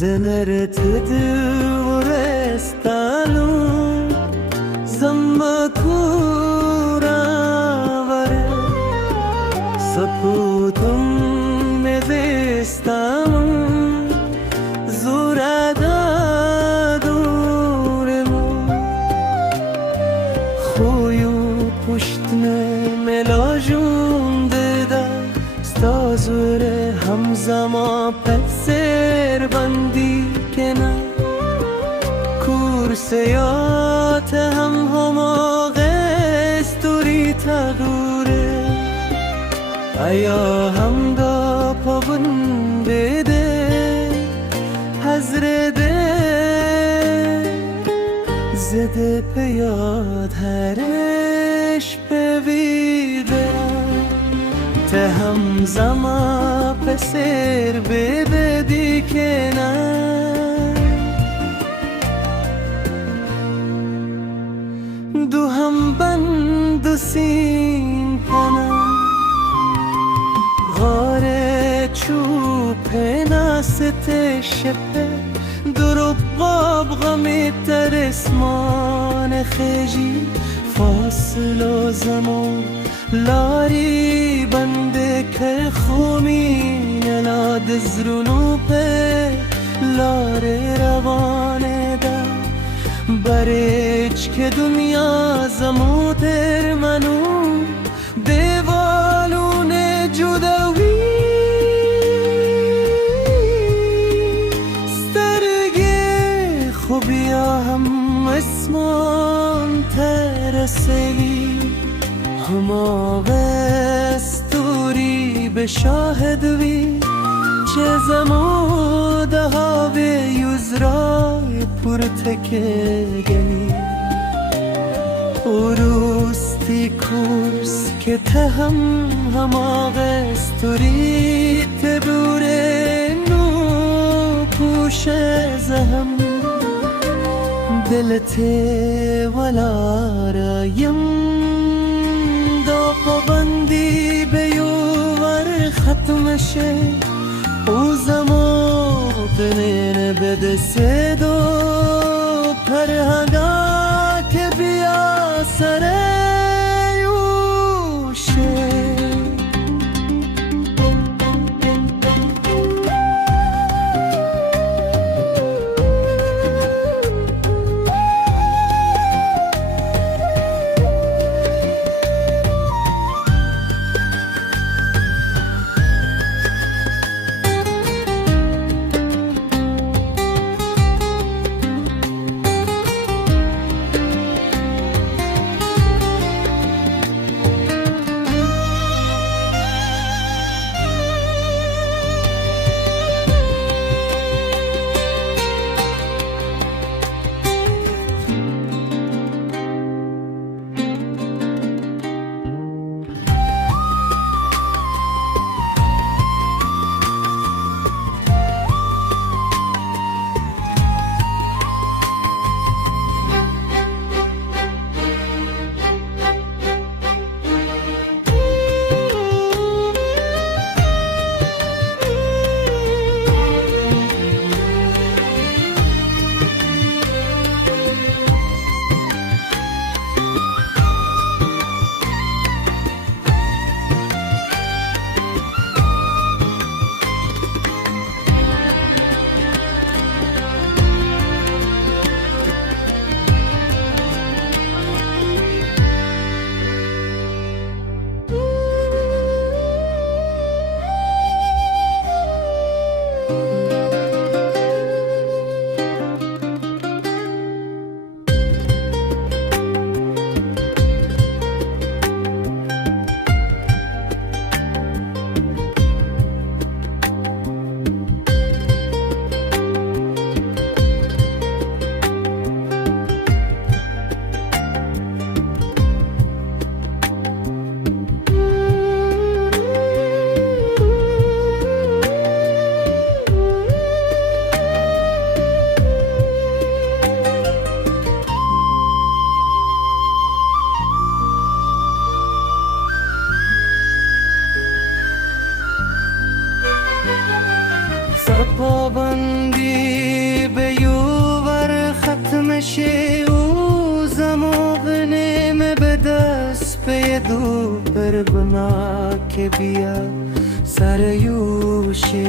زنرت دورستانو زمکورا وره سپوتم مدستم زوردا دورمو خویو پشتنه ملاجون دده ستازوره همزما پسر بندی کنه کورسیات هم غستوری تغوره ایا هم دا پابنده ده حضره ده زده پیاد هرش بویده ته هم زما پسر ببدی کنه دو هم بند سین کنه غاره چوب ناست شپه دروب قاب غمی تر اسمان خیجی فاصل و زمان لاری بنده که خومین لاد زرونو به لار روانه ده برچ که دنیا زمو تر منو دیوالون جداوی سترگی خوبیا هم اسمان ترسلی هما وستوری به شاهد وی چه زموده ها به یوزرای پرتکه گنی اروستی کورس که ته هما وستوری تبوره نو پوش زهم دلت ولا رایم پابندی به یوور ختم شه او زمان تنین بده سه دو پرهنگا که بیا سره یوشه पे ये दूपर बना के बिया सरयू शे